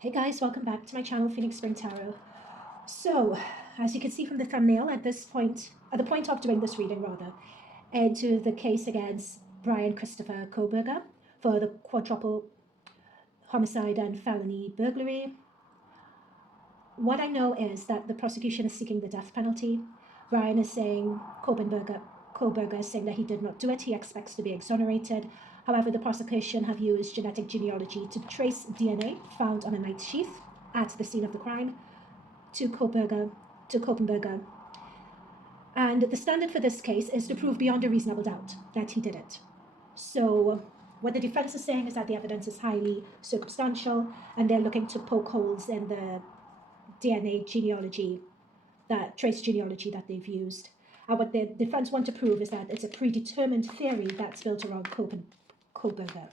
Hey guys, welcome back to my channel, Phoenix Spring Tarot. So, as you can see from the thumbnail, at the point of doing this reading into the case against Bryan Christopher Kohberger for the quadruple homicide and felony burglary. What I know is that the prosecution is seeking the death penalty. Bryan is saying, Kohberger is saying that he did not do it. He expects to be exonerated. However, the prosecution have used genetic genealogy to trace DNA found on a knife sheath at the scene of the crime to Kohberger. And the standard for this case is to prove beyond a reasonable doubt that he did it. So what the defense is saying is that the evidence is highly circumstantial, and they're looking to poke holes in the DNA genealogy, that trace genealogy that they've used. And what the defense want to prove is that it's a predetermined theory that's built around Kohberger.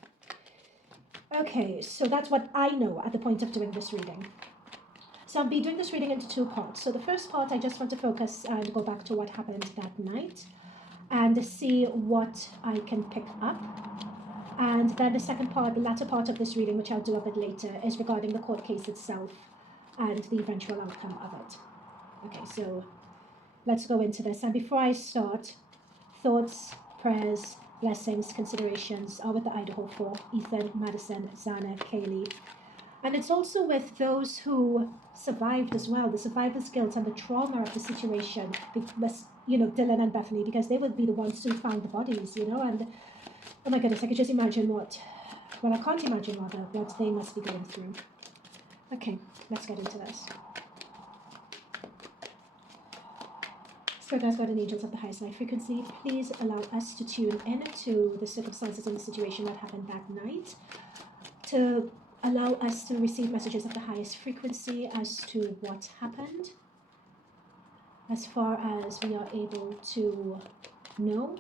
Okay, so that's what I know at the point of doing this reading. So I'll be doing this reading into two parts. So the first part, I just want to focus and go back to what happened that night and see what I can pick up. And then the second part, the latter part of this reading, which I'll do a bit later, is regarding the court case itself and the eventual outcome of it. Okay, so let's go into this. And before I start, thoughts, prayers, blessings, considerations are with the Idaho 4, Ethan, Madison, Zana, Kaylee. And it's also with those who survived as well, the survivor's guilt and the trauma of the situation, because, Dylan and Bethany, because they would be the ones who found the bodies, and oh my goodness, I could just imagine I can't imagine rather, what they must be going through. Okay, let's get into this. Spirit guides, God, and angels of the highest light frequency, please allow us to tune in to the circumstances and the situation that happened that night, to allow us to receive messages of the highest frequency as to what happened, as far as we are able to know,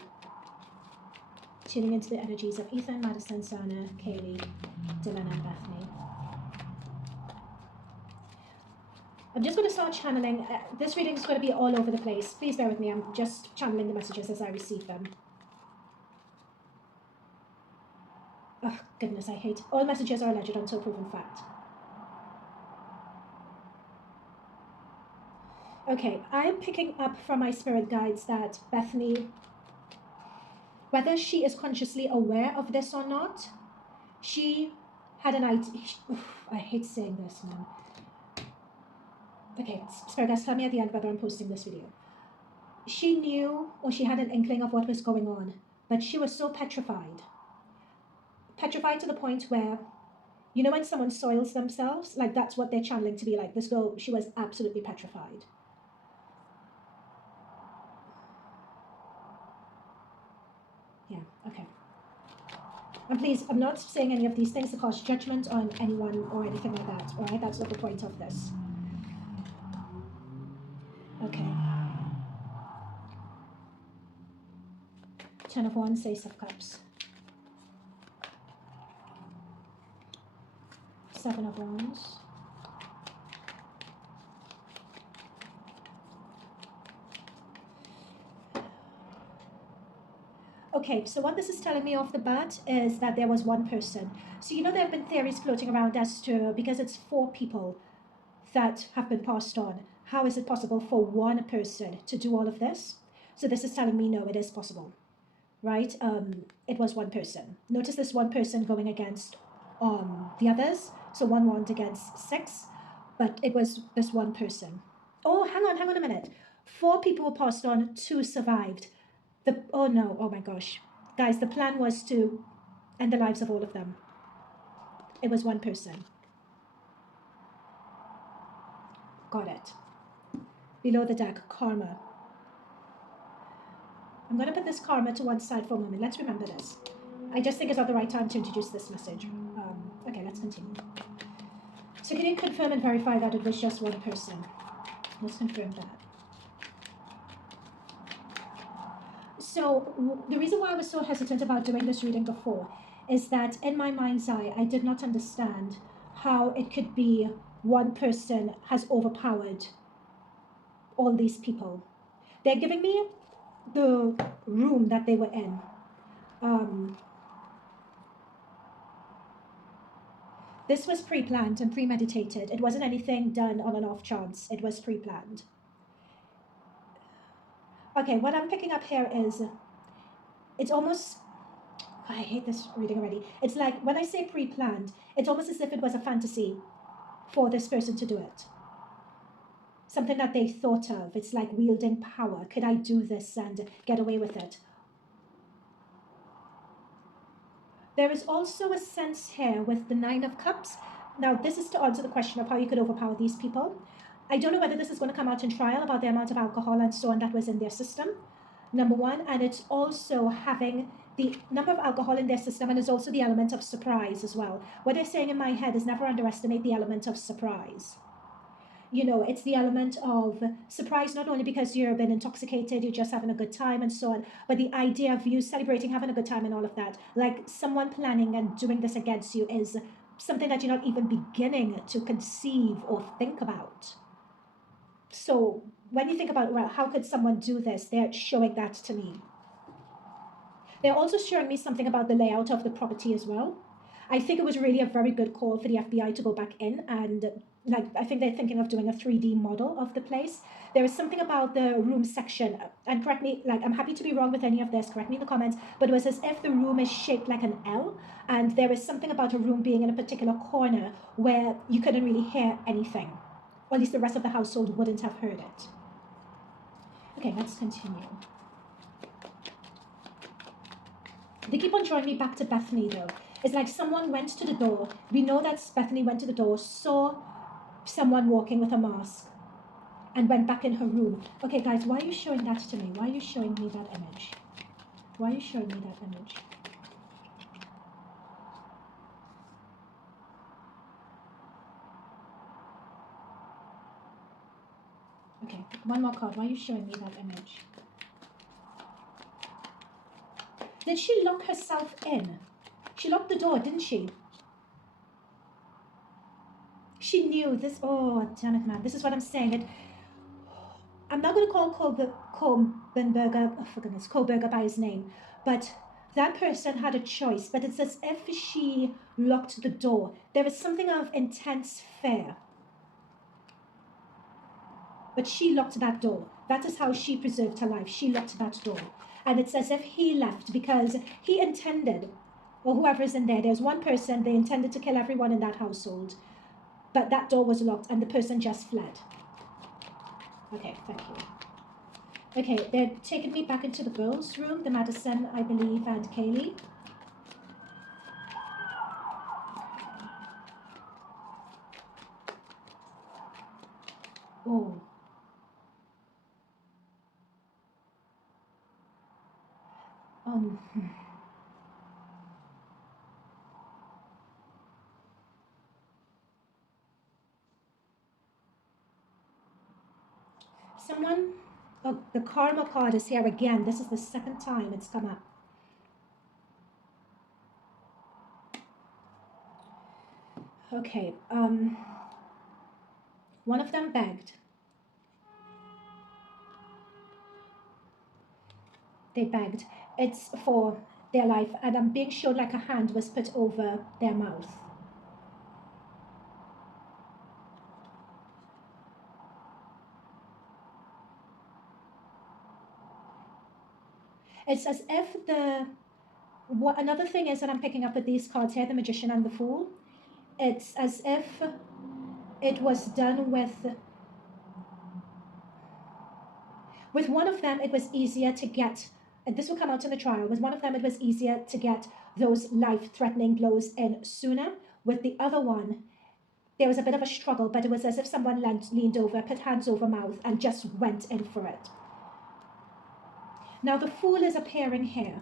tuning into the energies of Ethan, Madison, Zana, Kaylee, Dylan, and Bethany. I'm just going to start channeling. This reading is going to be all over the place. Please bear with me. I'm just channeling the messages as I receive them. Oh, goodness, I hate. All messages are alleged until proven fact. Okay, I'm picking up from my spirit guides that Bethany, whether she is consciously aware of this or not, she had an idea. I hate saying this, man. Okay, spirit guides, tell me at the end whether I'm posting this video. She knew, or she had an inkling of what was going on, but she was so petrified. Petrified to the point where, when someone soils themselves, like that's what they're channeling to be like. This girl, she was absolutely petrified. Yeah, okay. And please, I'm not saying any of these things to cause judgment on anyone or anything like that, all right? That's not the point of this. Okay. 10 of Wands, Ace of Cups. 7 of Wands. Okay, so what this is telling me off the bat is that there was one person. So there have been theories floating around as to, because it's 4 people that have been passed on, how is it possible for one person to do all of this? So this is telling me, no, it is possible, right? It was one person. Notice this one person going against the others. So 1 wand against 6, but it was this one person. Oh, hang on a minute. 4 people were passed on, 2 survived. Oh no, oh my gosh. Guys, the plan was to end the lives of all of them. It was one person. Got it. Below the deck, karma. I'm going to put this karma to one side for a moment. Let's remember this. I just think it's not the right time to introduce this message. Okay, let's continue. So can you confirm and verify that it was just one person? Let's confirm that. So the reason why I was so hesitant about doing this reading before is that in my mind's eye, I did not understand how it could be one person has overpowered all these people. They're giving me the room that they were in. This was pre-planned and premeditated. It wasn't anything done on an off chance. It was pre-planned. Okay, what I'm picking up here is, it's almost, I hate this reading already. It's like, when I say pre-planned, it's almost as if it was a fantasy for this person to do it. Something that they thought of. It's like wielding power. Could I do this and get away with it? There is also a sense here with the Nine of Cups. Now, this is to answer the question of how you could overpower these people. I don't know whether this is going to come out in trial about the amount of alcohol and so on that was in their system, number one. And it's also having the number of alcohol in their system, and it's also the element of surprise as well. What they're saying in my head is never underestimate the element of surprise. You know, it's the element of surprise, not only because you've been intoxicated, you're just having a good time and so on, but the idea of you celebrating, having a good time and all of that. Like someone planning and doing this against you is something that you're not even beginning to conceive or think about. So when you think about, well, how could someone do this? They're showing that to me. They're also showing me something about the layout of the property as well. I think it was really a very good call for the FBI to go back in and, like, I think they're thinking of doing a 3D model of the place. There is something about the room section, and correct me, like, I'm happy to be wrong with any of this, correct me in the comments, but it was as if the room is shaped like an L, and there is something about a room being in a particular corner where you couldn't really hear anything, or at least the rest of the household wouldn't have heard it. Okay, let's continue. They keep on drawing me back to Bethany, though. It's like someone went to the door. We know that Bethany went to the door, saw someone walking with a mask, and went back in her room. Okay, guys, why are you showing that to me? Why are you showing me that image? Why are you showing me that image? Okay, one more card. Why are you showing me that image? Did she lock herself in? She locked the door, didn't she? She knew this. Oh, damn it, man. This is what I'm saying. I'm not going to call Kohberger, oh, for goodness, Kohberger by his name, but that person had a choice. But it's as if she locked the door. There is something of intense fear. But she locked that door. That is how she preserved her life. She locked that door. And it's as if he left because he intended, or whoever is in there, there's one person, they intended to kill everyone in that household. But that door was locked and the person just fled. Okay, thank you. Okay, they're taking me back into the girls' room, the Madison, I believe, and Kaylee. Oh. Someone, oh, the karma card is here again. This is the second time it's come up. Okay, one of them begged. They begged. It's for their life, and I'm being shown like a hand was put over their mouth. It's as if another thing is that I'm picking up with these cards here, the Magician and the Fool. It's as if it was done with one of them, it was easier to get, and this will come out in the trial, with one of them it was easier to get those life-threatening blows in sooner. With the other one, there was a bit of a struggle, but it was as if someone leaned over, put hands over mouth, and just went in for it. Now the Fool is appearing here.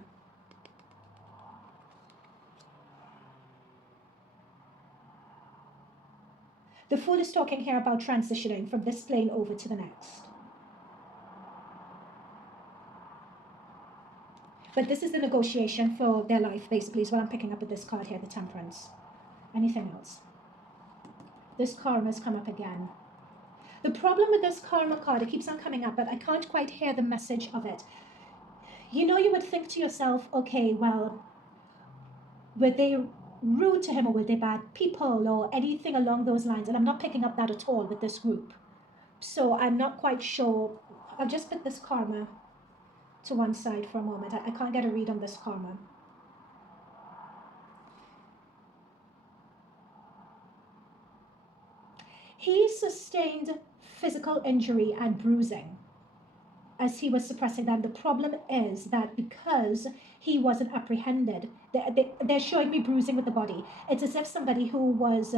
The Fool is talking here about transitioning from this plane over to the next. But this is the negotiation for their life, basically, is what I'm picking up with this card here, the Temperance. Anything else? This karma has come up again. The problem with this karma card, it keeps on coming up, but I can't quite hear the message of it. You know, you would think to yourself, okay, well, rude to him, or were they bad people, or anything along those lines? And I'm not picking up that at all with this group. So I'm not quite sure. I'll just put this karma to one side for a moment. I can't get a read on this karma. He sustained physical injury and bruising as he was suppressing them. The problem is that because he wasn't apprehended, they're showing me bruising with the body. It's as if somebody who was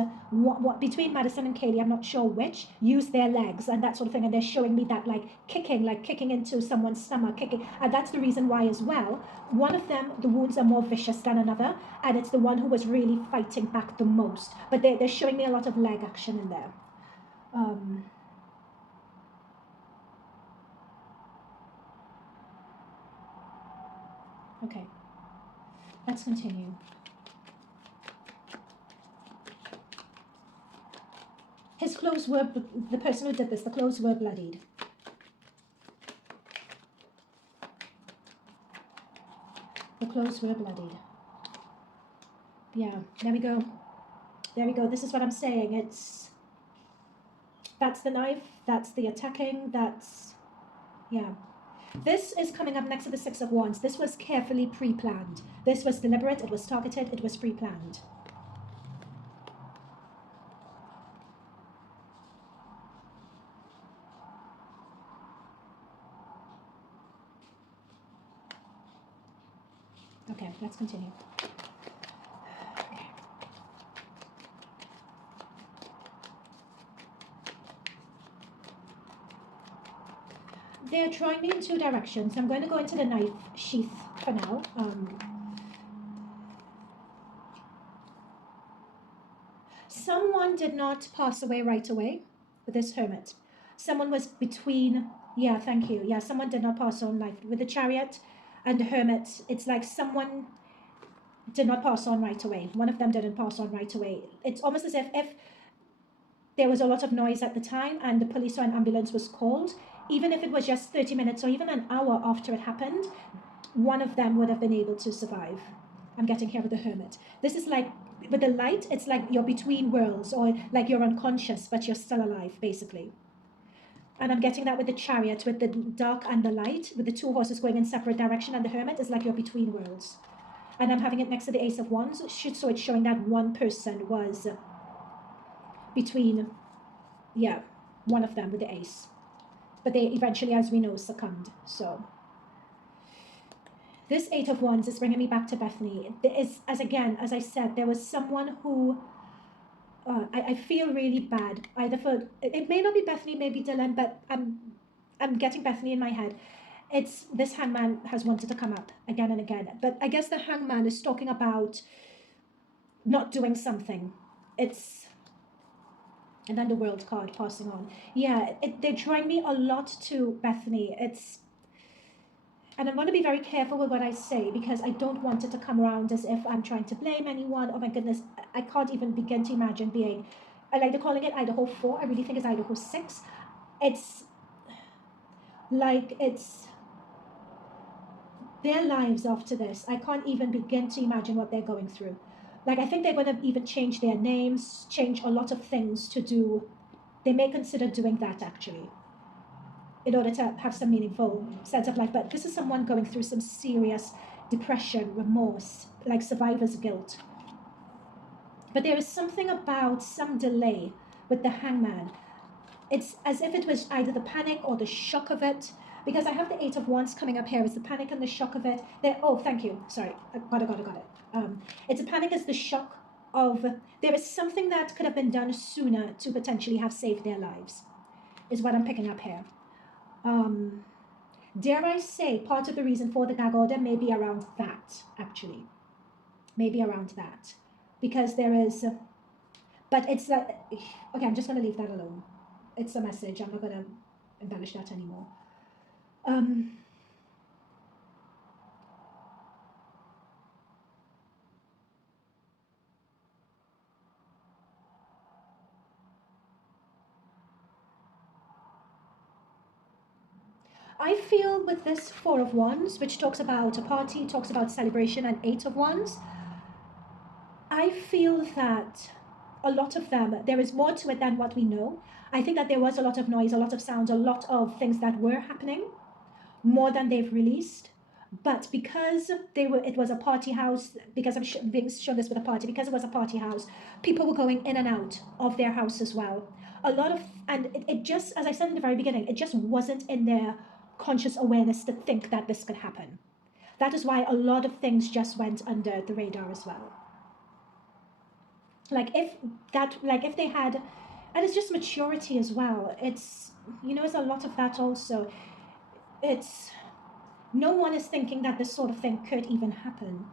between Madison and Kaylee, I'm not sure which, used their legs and that sort of thing, and they're showing me that like kicking into someone's stomach, kicking, and that's the reason why as well. One of them, the wounds are more vicious than another, and it's the one who was really fighting back the most. But they're showing me a lot of leg action in there. Okay, let's continue. His clothes were, the person who did this, the clothes were bloodied. The clothes were bloodied. Yeah, there we go. There we go. This is what I'm saying. That's the knife, that's the attacking, that's, yeah. This is coming up next to the Six of Wands. This was carefully pre-planned. This was deliberate, it was targeted, it was pre-planned. Okay, let's continue. They're drawing me in two directions. I'm going to go into the knife sheath for now. Someone did not pass away right away with this hermit. Someone was between, yeah, thank you. Yeah, someone did not pass on life. With the chariot and the hermit, it's like someone did not pass on right away. One of them didn't pass on right away. It's almost as if there was a lot of noise at the time and the police or an ambulance was called, even if it was just 30 minutes or even an hour after it happened, one of them would have been able to survive. I'm getting here with the hermit. This is like, with the light, it's like you're between worlds, or like you're unconscious, but you're still alive, basically. And I'm getting that with the chariot, with the dark and the light, with the two horses going in separate direction, and the hermit is like you're between worlds. And I'm having it next to the Ace of Wands, so it's showing that one person was between, yeah, one of them with the ace. But they eventually, as we know, succumbed. So this Eight of Wands is bringing me back to Bethany. As I said, there was someone who I feel really bad, either for, it may not be Bethany, maybe Dylan, but I'm getting Bethany in my head. It's this hangman has wanted to come up again and again. But I guess the hangman is talking about not doing something. And then the world card passing on. Yeah, they're drawing me a lot to Bethany. And I'm going to be very careful with what I say because I don't want it to come around as if I'm trying to blame anyone. Oh my goodness, I can't even begin to imagine being, I like they're calling it Idaho 4. I really think it's Idaho 6. It's like it's their lives after this. I can't even begin to imagine what they're going through. Like, I think they're going to even change their names, change a lot of things to do. They may consider doing that, actually, in order to have some meaningful sense of life. But this is someone going through some serious depression, remorse, like survivor's guilt. But there is something about some delay with the hangman. It's as if it was either the panic or the shock of it. Because I have the Eight of Wands coming up here. It's the panic and the shock of it. Oh, thank you. Sorry. Got it. It's a panic as the shock of, there is something that could have been done sooner to potentially have saved their lives, is what I'm picking up here. Dare I say, part of the reason for the gag order may be around that, actually. Maybe around that. Because there is, but it's, okay, I'm just going to leave that alone. It's a message. I'm not going to embellish that anymore. I feel with this Four of Wands, which talks about a party, talks about celebration, and Eight of Wands, I feel that a lot of them, there is more to it than what we know. I think that there was a lot of noise, a lot of sounds, a lot of things that were happening, more than they've released. But because it was a party house, because I'm being shown this with a party, because it was a party house, people were going in and out of their house as well. A lot of, and it just, as I said in the very beginning, it just wasn't in their conscious awareness to think that this could happen. That is why a lot of things just went under the radar as well. Like if they had, and it's just maturity as well. It's, it's a lot of that also. It's, no one is thinking that this sort of thing could even happen.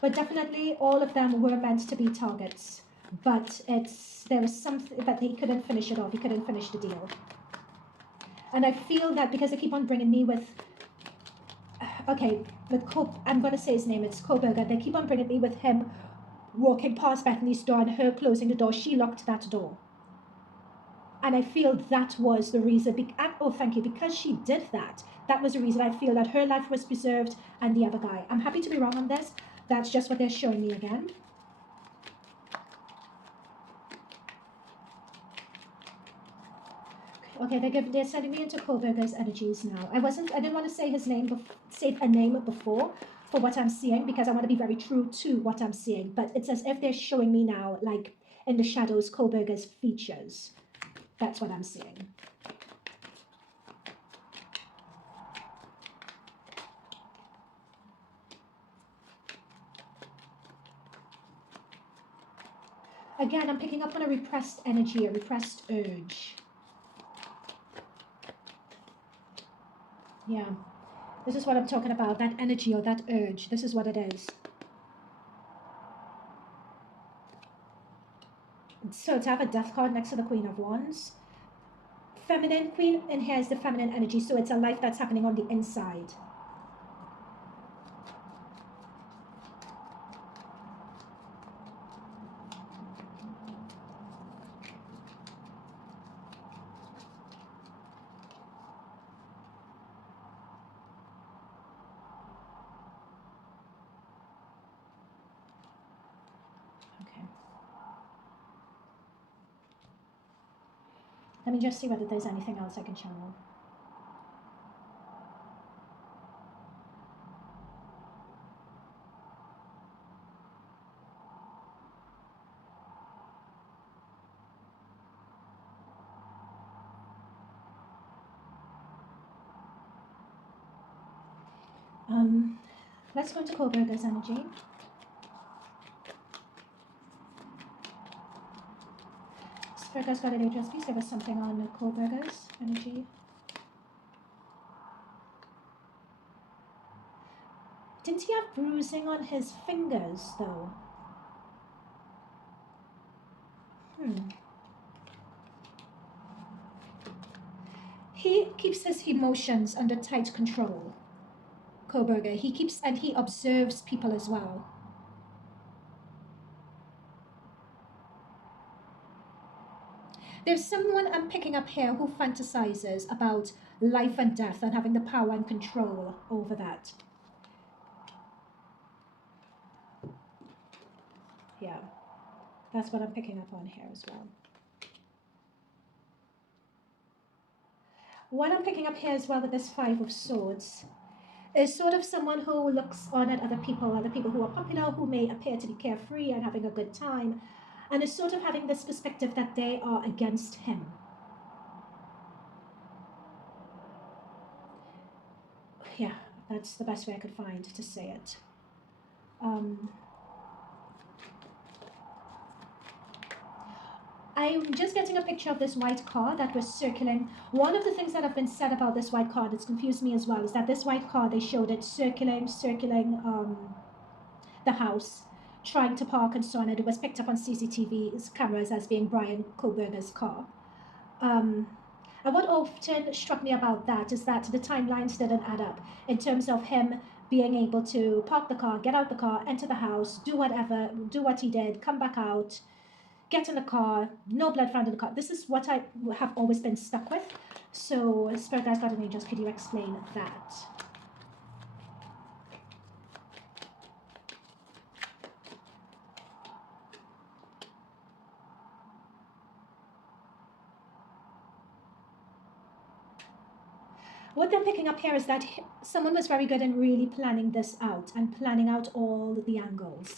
But definitely all of them were meant to be targets. But there was something that he couldn't finish it off. He couldn't finish the deal. And I feel that because they keep on bringing me with, I'm going to say his name, it's Kohberger. They keep on bringing me with him walking past Bethany's door and her closing the door. She locked that door. And I feel that was the reason. Because she did that. That was the reason I feel that her life was preserved and the other guy. I'm happy to be wrong on this. That's just what they're showing me again. Okay, they're sending me into Kohberger's energies now. I didn't want to say his name, say a name before for what I'm seeing, because I want to be very true to what I'm seeing. But it's as if they're showing me now, like in the shadows, Kohberger's features. That's what I'm seeing. Again, I'm picking up on a repressed energy, a repressed urge. Yeah, this is what I'm talking about, that energy or that urge. This is what it is. So to have a death card next to the Queen of Wands. Feminine, Queen in here is the feminine energy, so it's a life that's happening on the inside. Let me just see whether there's anything else I can channel. Let's go into Kohberger's energy. Virgo's got an address, please give us something on Kohberger's energy. Didn't he have bruising on his fingers, though? He keeps his emotions under tight control, Kohberger. And he observes people as well. There's someone I'm picking up here who fantasizes about life and death and having the power and control over that. Yeah, that's what I'm picking up on here as well. What I'm picking up here as well with this Five of Swords is sort of someone who looks on at other people who are popular, who may appear to be carefree and having a good time, and is sort of having this perspective that they are against him. Yeah, that's the best way I could find to say it. I'm just getting a picture of this white car that was circling. One of the things that have been said about this white car that's confused me as well is that this white car, they showed it circling the house, trying to park and so on, and it was picked up on CCTV cameras as being Bryan Kohberger's car. And what often struck me about that is that the timelines didn't add up in terms of him being able to park the car, get out the car, enter the house, do whatever, do what he did, come back out, get in the car, no blood found in the car. This is what I have always been stuck with. So, Spirit Guides, God and Angels, could you explain that? What they're picking up here is that someone was very good in really planning this out and planning out all the angles.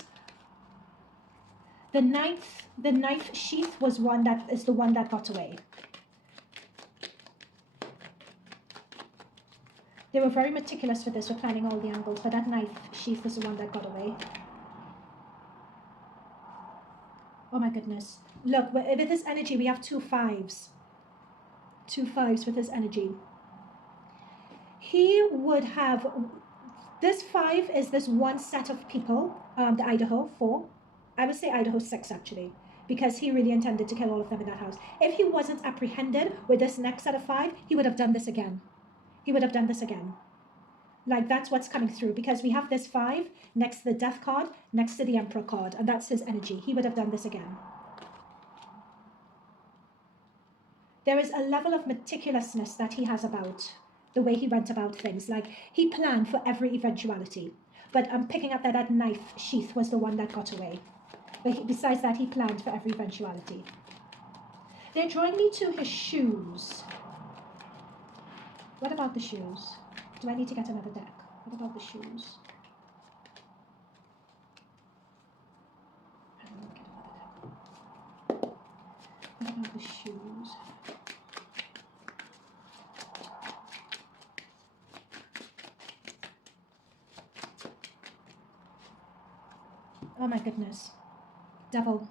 The knife sheath was the one that got away. They were very meticulous with this, for planning all the angles, but that knife sheath is the one that got away. Oh my goodness. Look, with this energy, we have 2 5s. 2 5s with this energy. He would have, this 5 is this one set of people, the Idaho 4. I would say Idaho 6 actually, because he really intended to kill all of them in that house. If he wasn't apprehended with this next set of 5, he would have done this again. He would have done this again. Like, that's what's coming through, because we have this 5 next to the Death card, next to the Emperor card, and that's his energy. He would have done this again. There is a level of meticulousness that he has about the way he went about things. Like, he planned for every eventuality. But I'm picking up that knife sheath was the one that got away. But besides that, he planned for every eventuality. They're drawing me to his shoes. What about the shoes? Do I need to get another deck? What about the shoes? I don't want to get another deck. What about the shoes? Oh my goodness. Devil.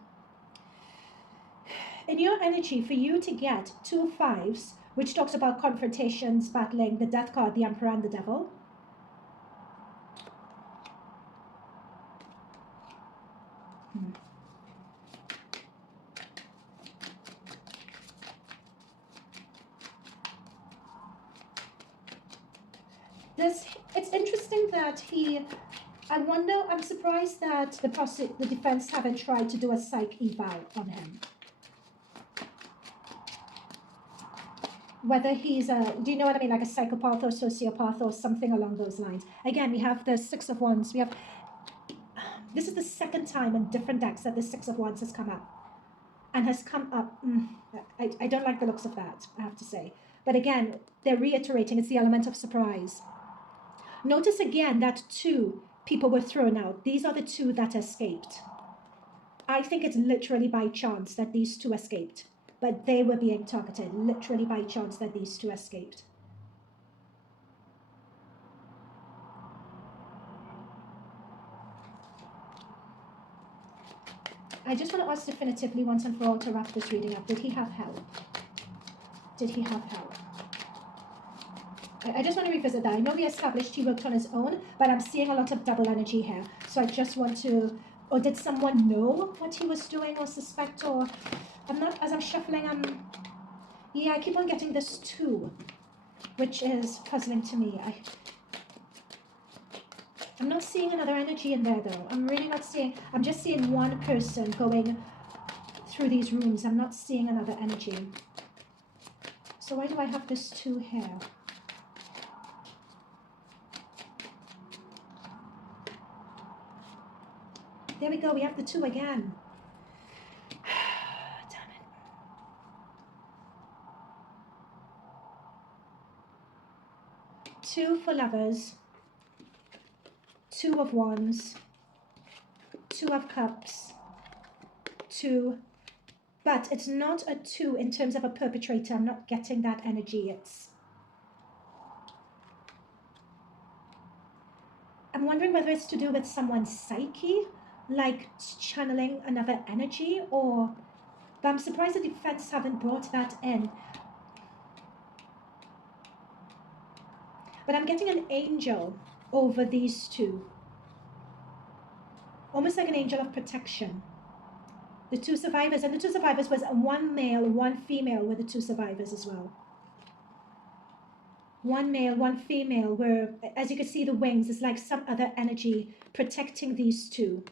In your energy, for you to get 2 5s, which talks about confrontations, battling, the Death card, the Emperor, and the Devil. It's interesting that I'm surprised that the defense haven't tried to do a psych eval on him. Whether he's do you know what I mean, like a psychopath or sociopath or something along those lines. Again, we have the 6 of Wands. This is the second time in different decks that the 6 of Wands has come up. And has come up, I don't like the looks of that, I have to say. But again, they're reiterating, it's the element of surprise. Notice again that 2 people were thrown out. These are the 2 that escaped. I think it's literally by chance that these 2 escaped. But they were being targeted, literally by chance that these 2 escaped. I just want to ask definitively once and for all to wrap this reading up. Did he have help? Did he have help? I just want to revisit that. I know we established he worked on his own, but I'm seeing a lot of double energy here. So I just want to, or did someone know what he was doing or suspect, or I'm not, as I'm shuffling, yeah, I keep on getting this 2, which is puzzling to me. I'm not seeing another energy in there though. I'm really not seeing, I'm just seeing one person going through these rooms. I'm not seeing another energy. So why do I have this 2 here? There we go, we have the 2 again. Damn it. 2 for Lovers, 2 of Wands, 2 of Cups, 2, but it's not a 2 in terms of a perpetrator. I'm not getting that energy. I'm wondering whether it's to do with someone's psyche, like channeling another energy, but I'm surprised the defense haven't brought that in. But I'm getting an angel over these 2. Almost like an angel of protection. The 2 survivors, and the 2 survivors was 1 male, 1 female were the 2 survivors as well. 1 male, 1 female, where, as you can see, the wings is like some other energy protecting these 2.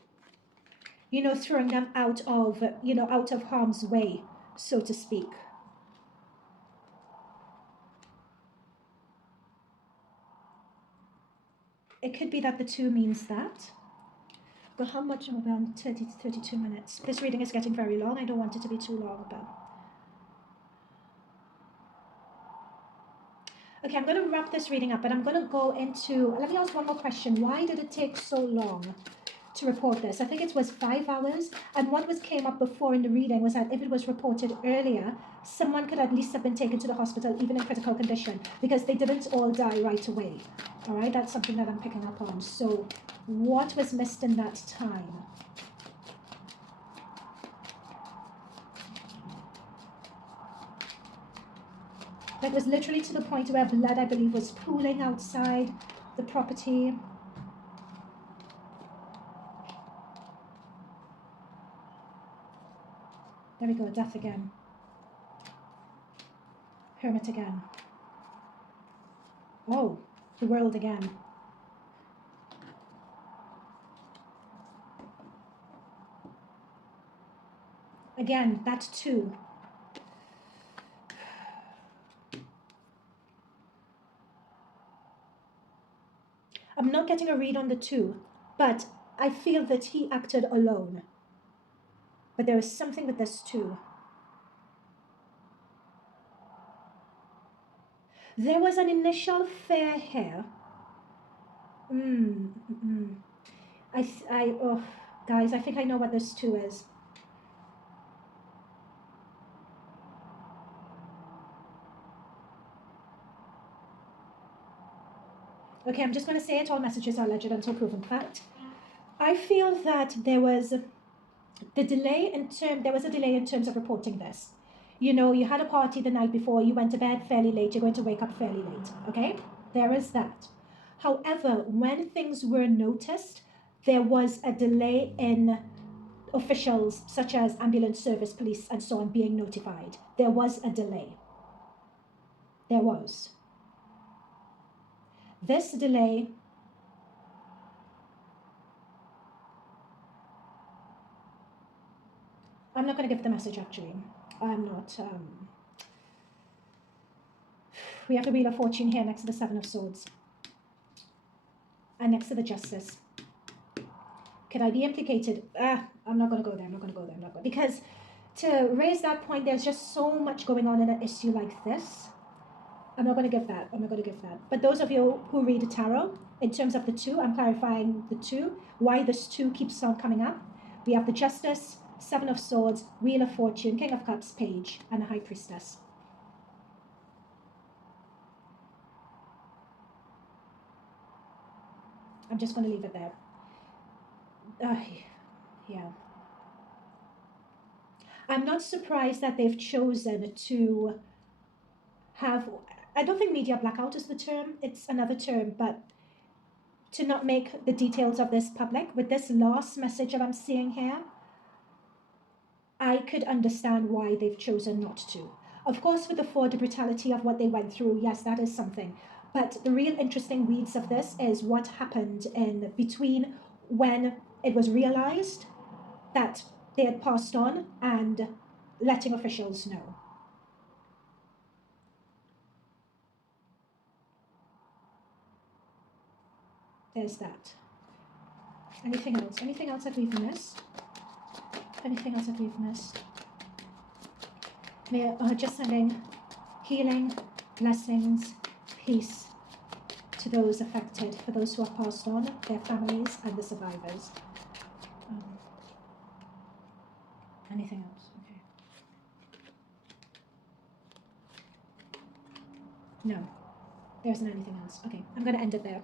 You know, throwing them out of, out of harm's way, so to speak. it could be that the 2 means that. But how much? Around 30 to 32 minutes. This reading is getting very long. I don't want it to be too long, but... Okay, I'm going to wrap this reading up, but I'm going to go into... Let me ask one more question. Why did it take so long to report this? I think it was 5 hours. And what came up before in the reading was that if it was reported earlier, someone could at least have been taken to the hospital, even in critical condition, because they didn't all die right away. All right, that's something that I'm picking up on. So what was missed in that time? That was literally to the point where blood, I believe, was pooling outside the property. There we go, death again. Hermit again. Oh, the world again. Again, that 2. I'm not getting a read on the 2, but I feel that he acted alone. But there is something with this 2. There was an initial fear here. Oh, guys, I think I know what this 2 is. Okay, I'm just going to say it. All messages are alleged until proven fact. I feel that there was a delay in terms of reporting this. You know, you had a party the night before, you went to bed fairly late, you're going to wake up fairly late, okay? There is that. However, when things were noticed, there was a delay in officials such as ambulance service, police, and so on being notified. There was a delay. There was. This delay I'm not going to give the message, actually. I'm not. We have the Wheel of Fortune here next to the 7 of Swords. And next to the Justice. Could I be implicated? I'm not going to go there. I'm not going to go there. I'm not going because to raise that point, there's just so much going on in an issue like this. I'm not going to give that. I'm not going to give that. But those of you who read the tarot, in terms of the 2, I'm clarifying the 2, why this 2 keeps on coming up. We have the Justice, 7 of Swords, Wheel of Fortune, King of Cups, Page, and the High Priestess. I'm just going to leave it there. Yeah. I'm not surprised that they've chosen to have, I don't think media blackout is the term, it's another term, but to not make the details of this public. With this last message that I'm seeing here, I could understand why they've chosen not to. Of course, with the brutality of what they went through, yes, that is something. But the real interesting weeds of this is what happened in between when it was realized that they had passed on and letting officials know. There's that. Anything else? Anything else that we've missed? Anything else that we've missed? May just sending healing, blessings, peace to those affected, for those who have passed on, their families, and the survivors. Anything else? Okay. No, there isn't anything else. Okay, I'm going to end it there.